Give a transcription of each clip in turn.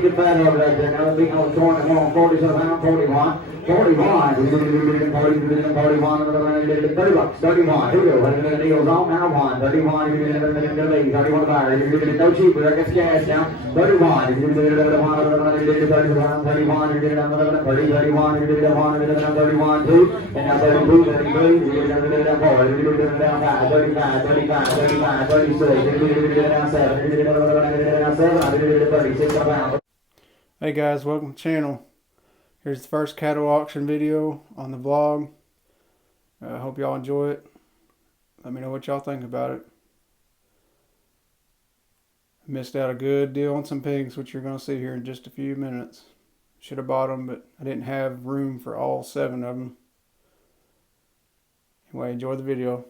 pretty good fat over right there. Now being on the corner, come on, 47 pound, 41. 41, 30 bucks, 31, here we go, the deal's on now, 1, 31, 31 buyer, no cheaper, I guess cash now, 31, 31, 2, and now 32, 33, 35, 36, Hey guys, welcome to the channel. Here's the first cattle auction video on the vlog. I hope y'all enjoy it. Let me know what y'all think about it. Missed out a good deal on some pigs, which you're going to see here in just a few minutes. Should have bought them, but I didn't have room for all 7 of them. Anyway, enjoy the video.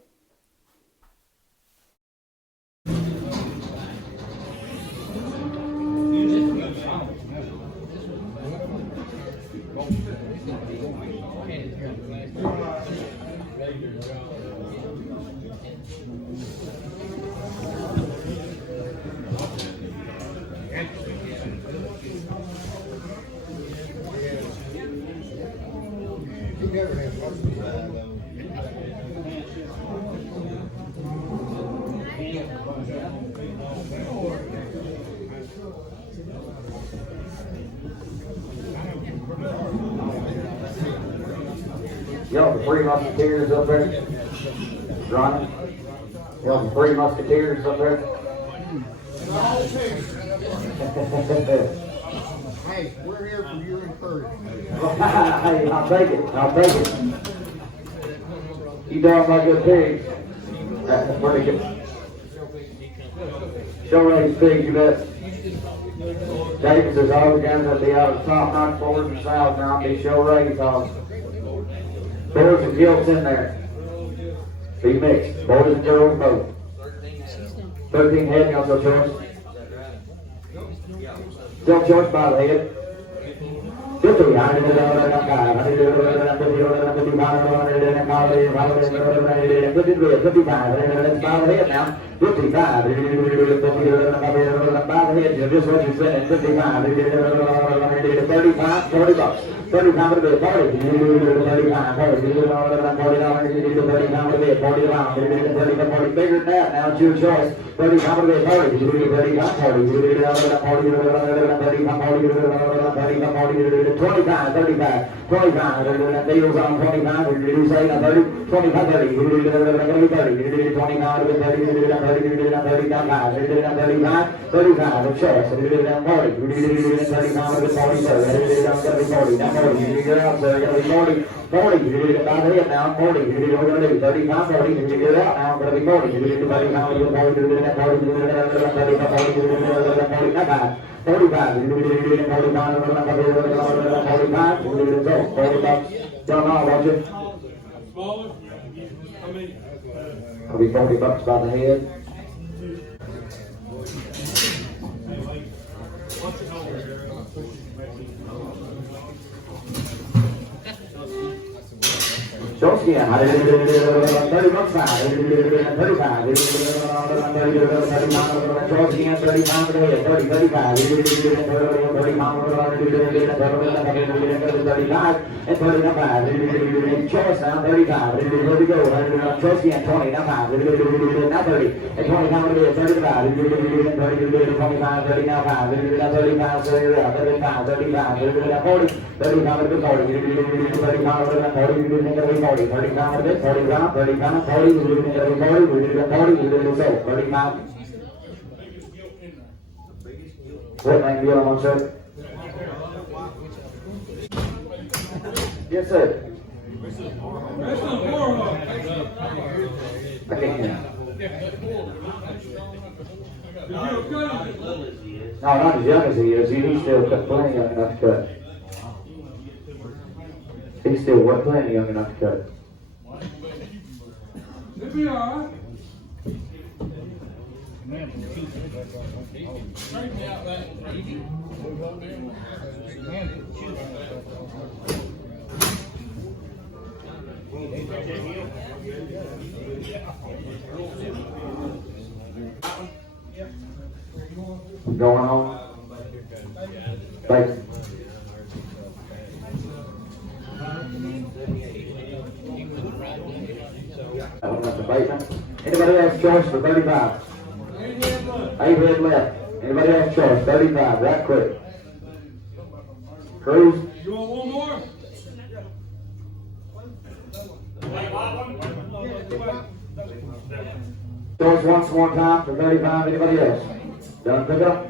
Y'all the 3 musketeers up there? Ronnie? Y'all the 3 musketeers up there? Hey, we're here for your encouragement. Hey, I'll take it. I'll take it. You dog like good pigs. That's pretty good. Show race pigs, you bet. Davis is all the guys that be out of top notch forwards and south now. Be show race dogs. Boys and gilts in there. Be mixed. Boys and girls both. 13 head, y'all so choice. Still choice by the head. 50, I did it, I did it, 55, let's bow the head now. 55, by the head, just what you said, 55, 35, 40 bucks. 35 to the 40, 35, 40, 35 to the 40 around, 30 to 40, bigger than that, now it's your choice. 35 to the 40, 35, 40, 25, 35, 25, deals on 25, 30, 25, 30, 25 to 35, 35, of choice, 40, 35 to 40, 40, get out there, gotta be 40, 40, you did it by the head now, 40, you did it over to 35, 40, you get it out now, gotta be 40, you did it 35, 40, 40, 35, 45, you did it 45, 45, you did it go, 40 bucks, don't know, watch it. It'll be 40 bucks by the head. Shows again. 30 bucks by 35. Shows again. 35 for the head. 30, 35. 35 and 35. Choice now. 35. Here we go. Shows again. 20. Now 5. Now 30. And 25 for the head. 35. 25. 30. Now 5. 35. 35. 35. 40. 35 to 40. 35 40, 35 of it, 35, 35, 40, we did it 40, we did it 40, we did it so, 35. What name do you want, sir? Yes, sir. I can't hear. No, not as young as he is. He's still plenty young enough to cut. He's still plenty young enough to cut. It'll be alright. Going on. Bateman. That one up to Bateman. Anybody else choice for 35? 8 head left. Anybody else choice? 35, right quick. Cruz. You want one more? Choice once more time for 35. Anybody else? Done pick up?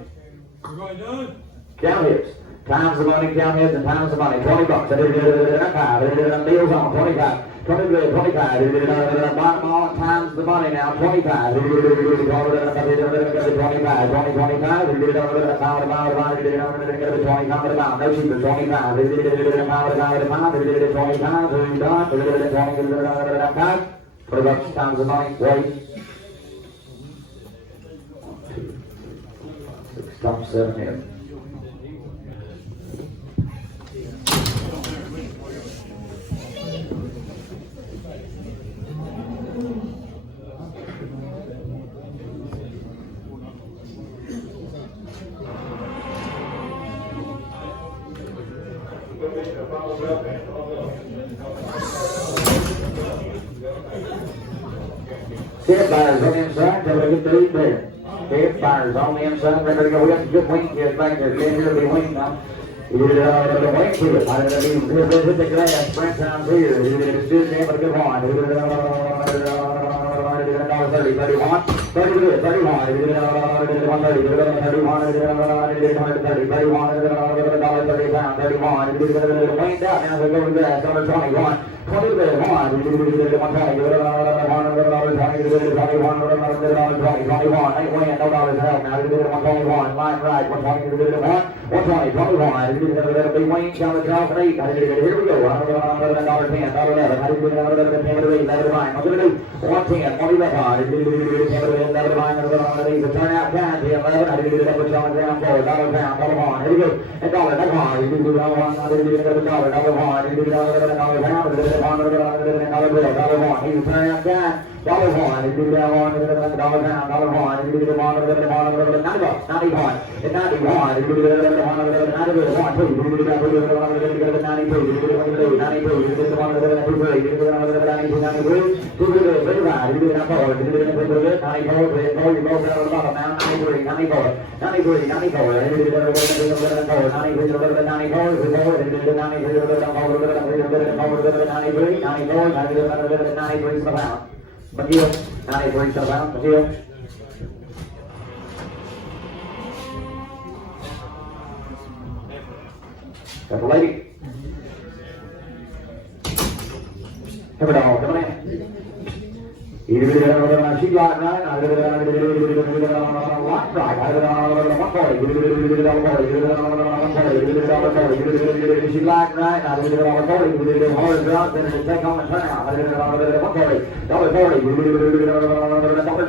Everybody done? Count hits. Times the money, count heads, and times the money. 20 bucks. Deals on 25. 20 good, 25. Bottom all times the money now. 25. 25. 20, 25. No cheaper. 25. 25. 20 bucks times the money. Wait. 6 times 7 here. Head fires on the inside till we get to eat there. Head fires on the inside. Ready to go. We got some good wing kids back there. Get here to be wing now. The wing to it. Hit the glass. Sprint time's here. It's just in, but a good one. 30, 31. 30 good. 31. 31, 30. 31, 30, 31, 30 pounds. 31. Winged out now. We go to grass. 21. 20 to bed, 1, 120, 21, 8 win, no dollars help now, 121, line right, 120, 120, 21, big wing, count the 12 and 8, here we go, $10, $11, $10 to 8, 11 to 9, what's it do? 110, 20 left on, 10 to 9, the turnout time, 10, 11, I did it up with on the ground floor, $1 pound, $1, here we go, and $1, that's hard, $1, $1 pound, $1, $1, he's a turnout guy. $1, you do that one, $1 pound, $1, you do the one, $90 bucks, 91, and 91, you do the one, 92, you do the 92, you do the 92, you do the one, 93, you do the 92, 93, you do the 35, you do the 94, you do the 94, you go down to the bottom now, 93, 94, 93, 94, you do the 94, 93, 94, you do the 93, 93 to the pound. McGill, 93 to the pound. McGill. Got the lady. Here we go. Come on in. She's like right. I did it right. She's like right. I did it on the 40. We did it hard drop. Then it take on the turnout. I did it on the $140.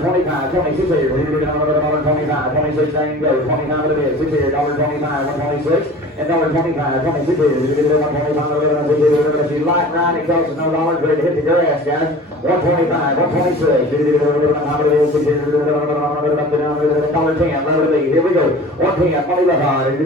$25. 26 here. We did it on $25. 26 ain't go. 25 to the bid. 6 here. $25. 126 and $25. 26 here. We did it on 25. She's like right. It costs us no dollars. Ready to hit the grass, guys. 125. 126. $10. Here we go. 110. 20 left on. $10.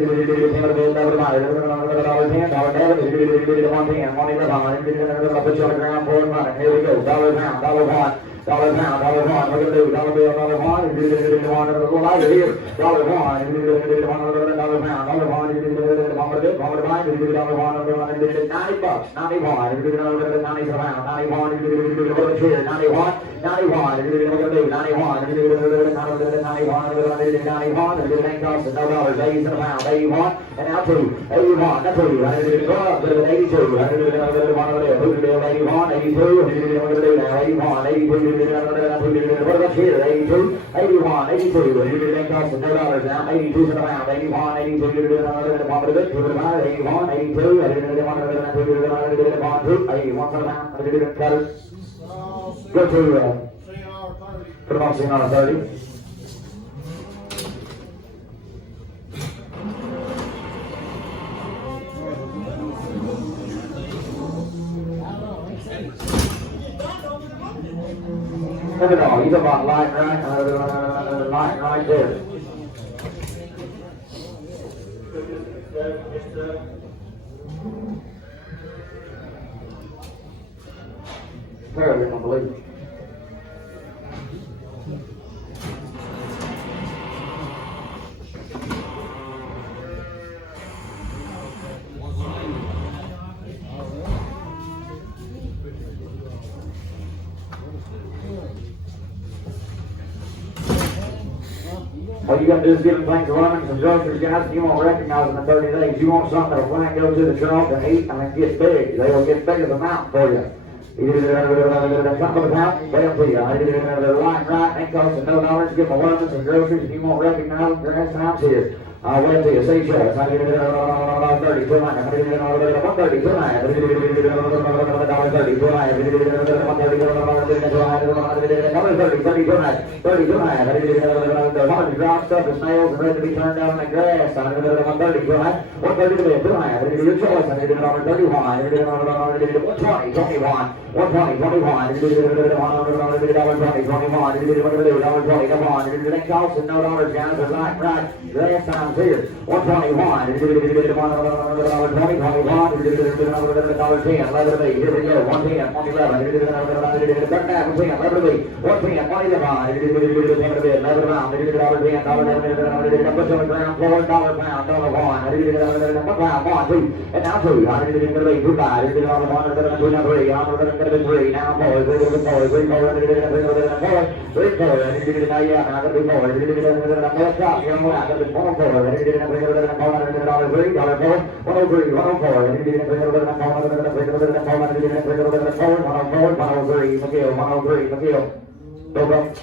Put you on the ground for the money. Here we go. $1 pound. $1 pound. $1 pound. $1 pound. We're gonna do $1 bill. $1 pound. $1 lighter here. $1 pound. $1 pound. $90 bucks. 91. 90 pound. 91. 91. 91. We're gonna do 91. 91. It ain't costing no dollars. 80 to the pound. 81. And now 2. 81. That's 2. Go up to 82. 81. 82. 81. 82. What about here? 82, 81, 82. It ain't costing no dollars now. 82 to the pound. 81, 82. 81, 82. 81 to the pound. 81 to the pound. Cutters. Go to put them on CNR 30. Look at all, you talking about light right there. Paragon, I believe. All you got to do is give them things to run some groceries, guys. You won't recognize them in 30 days. You want something that'll fly and go to the truck and eat and get big. They will get big as a mountain for you. You do something with the house, they'll see you. I do the right, ain't costing no dollars. Give them a run some groceries. If you won't recognize them, grass time's here. I'll wait till you see shows. I do 30 tonight. I do 130 tonight. I do $130 tonight. I do $130 tonight. 30 tonight. I do the hard drop stuff, the snails are ready to be turned down in the grass. I do 130 tonight. 130 to bed tonight. I do your choice. I do $131. I do 120, 21. 120, 21. I do $120, 21. I do $120, come on. It ain't costing no dollars, guys. It's right. Grass time's here. 121. It $120, 21. It $110. Let it be. Here we go. 110, 111. It $110, 110. 110, 111. It $10 to bed. 11 pounds. It $10, $10. Put on the ground floor. $1 pound. $1. It $1 pound. 1, 2. And now 2. I did it to be 2, 5. It $1, 3. I'm going to be 3. Now 4. 3, 4. 3, 4. 3, 4. I did it now. Yeah, I'm going to be 4. I did it more top. You're more out. I did 4, 4. I did it $3, $4. 103. 104. I did it 103. McGill. Go back.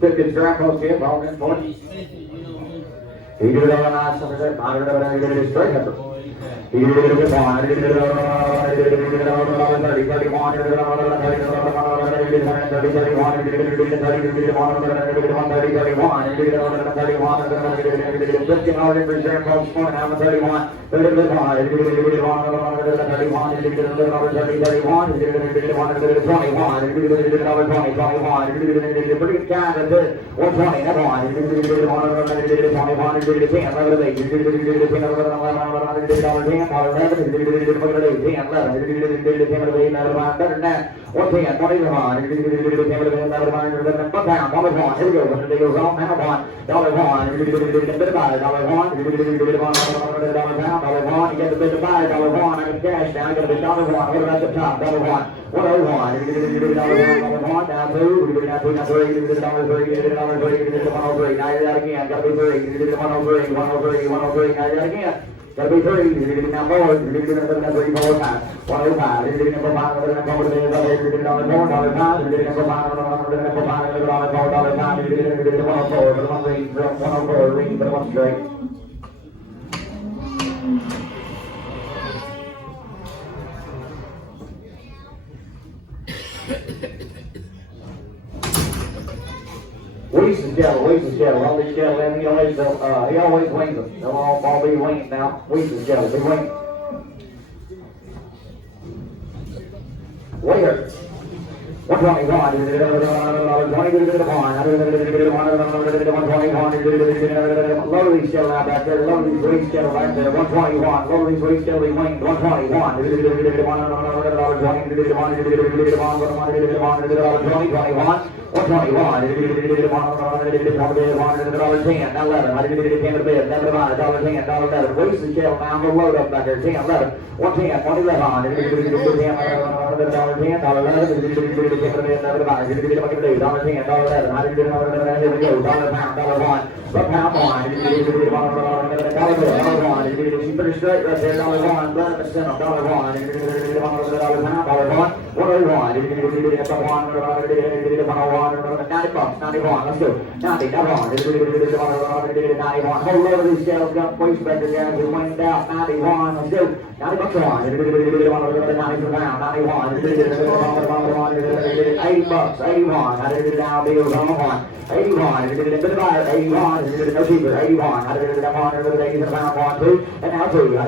Good grandpa's kid, all this point. He did it all nice, I did it straight up. He did it with one, I did it 30, 31, 103. Gotta be 3, you did it now 4, you did it 3, 4 times. 105, you did it for 5, you did it for $4, you did it $5, you did it for $5, $4, you did it for 104, but 104, ring, but 1 straight. Weeks is Jello. All these Jello, and he always wings them. They'll all be winged now. Weeks is Jello, be winged. Waiter. 121. 121. Load these Jello out back there. Load these Weeks Jello back there. 121. Load these Weeks Jello winged. 121. 121. 10, 11. I did it 10 to bed. $10, $10, Weeks is Jello now. Go load up back there. 10, 11. 110, 111. She put it straight right there. $1, $1, $91. Let's go. 90, 91. Whole load of these shells got waste back there, guys. We winged out. 91. Let's go. 90 bucks on. 90 pound. 91. 80 bucks. 81. Now deals on one. 81. 81. No cheaper. 81. 80 pound. 1, 2. And now 2. Now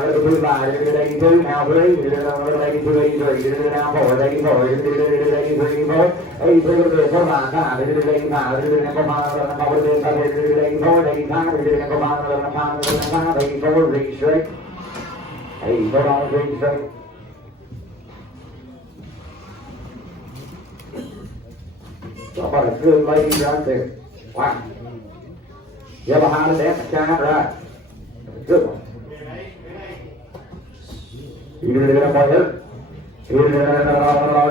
go to 2 by. 82. Now 3. 82, 83. Now 4. 84. 83, 4. 83 will be a 4 by 5. 85. 84. 84. Reach straight. 84 dollars reach straight. Somebody good ladies right there. Wow. Yellow highlight that shine right. Good one. You did it up right there. You did it $10. I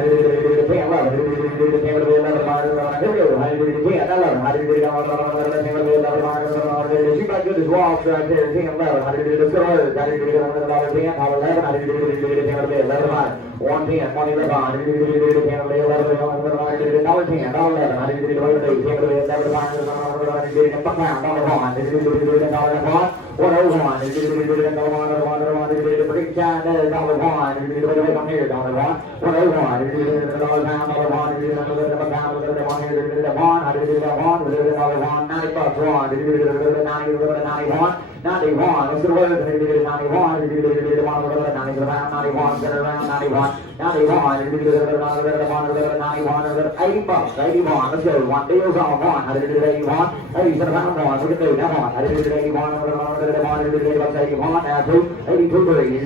did it 10, 11. You did it 10, 11. Here we go. I did it 10, 11. I did it 11. She got good as walks right there. 10, 11. I did it as good. I did it $10, 11. I did it 10, 11. 110, 111. I did it 10, 11. I did it $10, 11. I did it 10, 11. I did it pound, $1. I did it $1. 101. I did it $1. Pretty shine there, $1. Come here, $1. 101. I did it $1. I did it $1. I did it $1. 90 bucks. 1. I did it 91. 91. Let's go over. I did it 91. I did it 1. 91. Get around 91. 91. I did it 91. 80 bucks. 81. Let's go. One deals on 1. I did it 81. 87 pound 1. We can do that 1. I did it 81. 81. Now 2. 82. 3.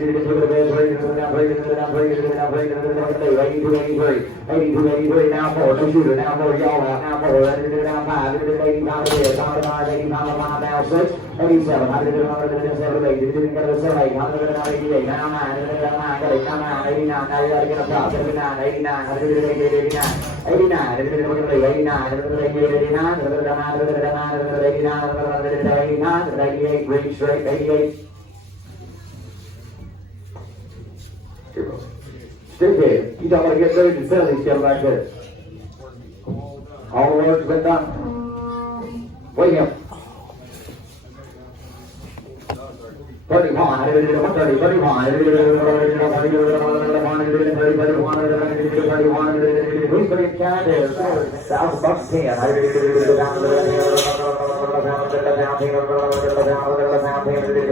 82, 83. 82, 83. Now 4. No shooter. Now 4. Y'all out. Now 4. I did it now 5. I did it 85. 85. Now 6. 87. I did it 178. Did it get a 7. 188. Now 9. 89. 89. Now you gotta get up top. 79. 89. I did it 89. 89. 89. 88. Reach straight. 88. Stupid. You don't want to get through and sell these stuff like this. All the work's been done. Wake up. 31. I did it 130. 31. I did it 31. Who's going to count there? $1,000 10. I did it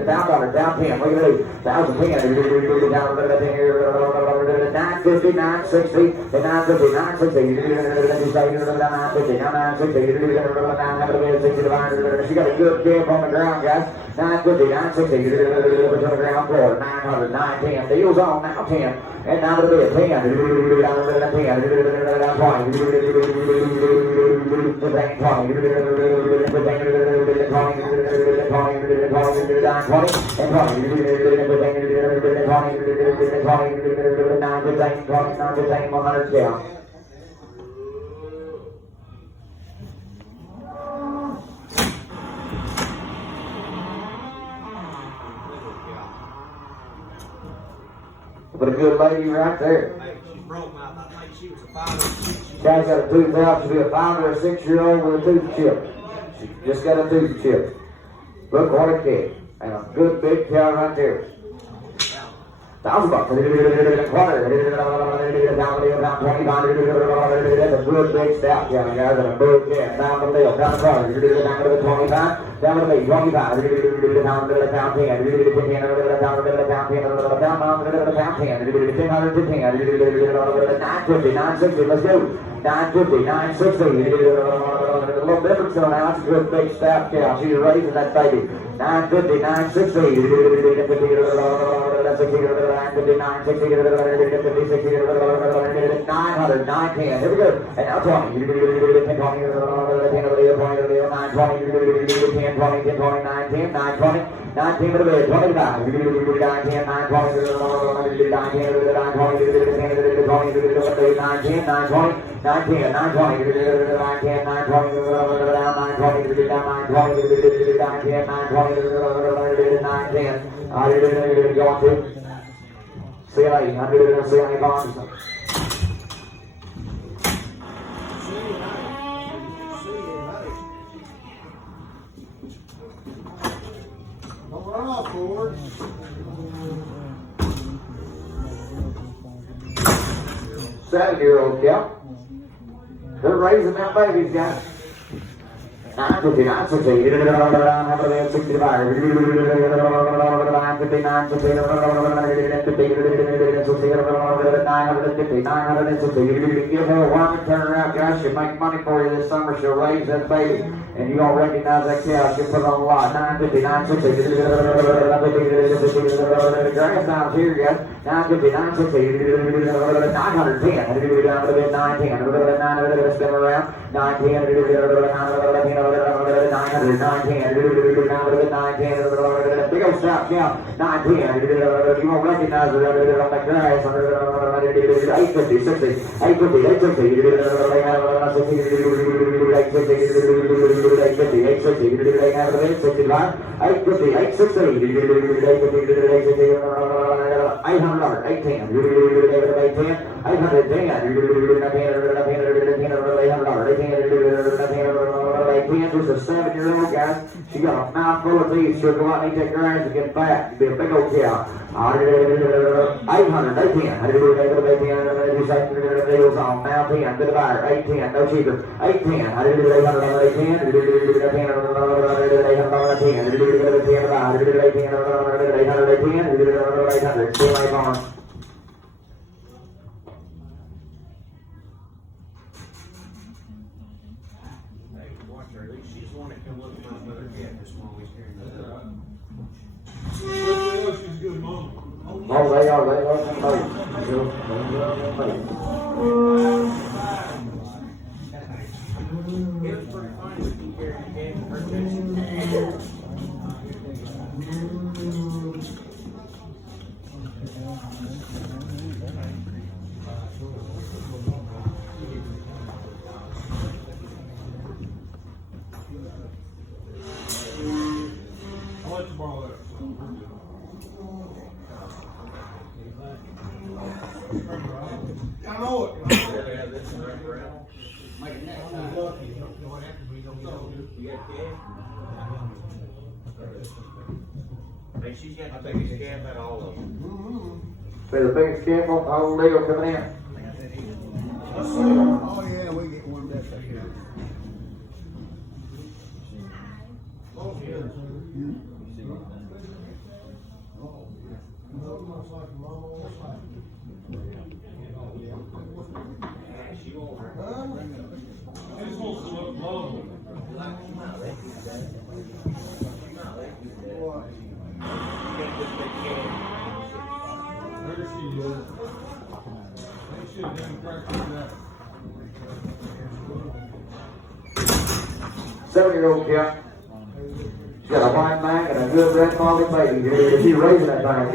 down down 10. Look at these. 1,010. Down 950, 960, 950, 960. 950, 960. She got a good camp on the ground, guys. 950, 960. On the ground floor. 900, 910. Deals on now 10. And now it'll be a 10. Down 100 down. But a good lady right there. She's broke now. I think she was a 5 or 6. Guy's got a tooth out. She'll be a 5 or a 6-year-old with a tooth chip. She just got a tooth chip. Look what a kid. And a good big cow right there. $1,000. Quarter. Down 25. That's a good big stout cow, guys. And a big cat. Down the middle. Down the corner. Down to the 25. Down to the 25. Down to the 10. Down to the 10. Down to the 10. Down to the 10. 950, 960. Let's go. 950, 960. A little difference on now. That's a good big stout cow. She's raising that baby. 950, 960. 900, 910. Here we go. And now 20. 10, 20, 10, 20, 910, 920, 910 to the bed, 25. 910, 920, 910, 920, 910, 910. I did it going to CLA. I did it in CLA bonds. Don't run off, Ford. 7-year-old cow. They're raising them babies, guys. 959, 60, 65, 950, give her a worm and turn her out, guys. She'll make money for you this summer. She'll raise that baby, and you gonna recognize that cow. She'll put it on the lot. 950, 960, grass times here, guys. 950, 960, 910, 910, spin around. 910, 910, big old stop count, 910, you won't recognize it on the grass, 850, 60, 850, 860, 850, 860, 800, 810, 810, just a 7-year-old guy. She got a mouthful of teeth. She'll go out and eat that grass and get fat. She'll be a big old cow. 800, 810, deals on now 10 to the buyer. 810, no cheaper. 810, 810, She's the one that come look at my mother cat this morning. We scared her. She's a good mom. Oh, they are. It's pretty funny when you carry your cat and her chasing. I'll let you borrow that. I know it. Hey, she's got the biggest calf out of all of them. Say the biggest calf on the whole deal coming in. Oh yeah, we get one back here. Oh, yeah. She won't hurt. She just wants to look low. Where she is. They should have done practice that. 7-year-old cow. She's got a white back and a good red quality baby. She's raising that thing.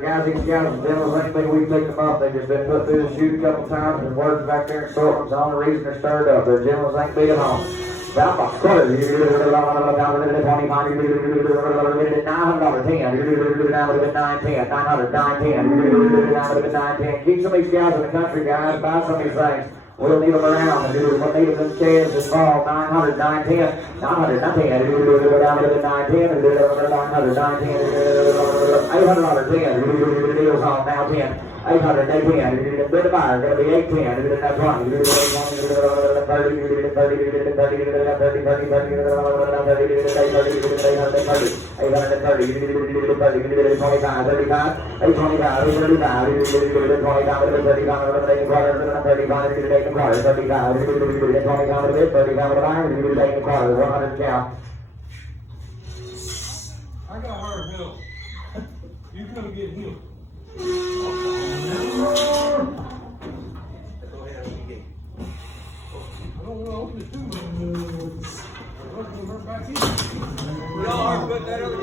Guys, these cows and devils ain't been we picked them up. They just been put through the chute a couple times and worked back there and sorting them. It's the only reason they're stirred up. Their generals ain't being home. $910, 910. Keep some of these guys in the country, guys. Buy some of these things. We'll need them around. We'll need them in calves this fall. 900, 910, 900, 910, 800, 10. Deals on now 10. 800, 810, bid the buyer, gonna be 810, that's 20, 30, 100 count. I got her help. You come get him. Go ahead and get. I don't want to open it too much. I'll open her back in. Y'all are putting that other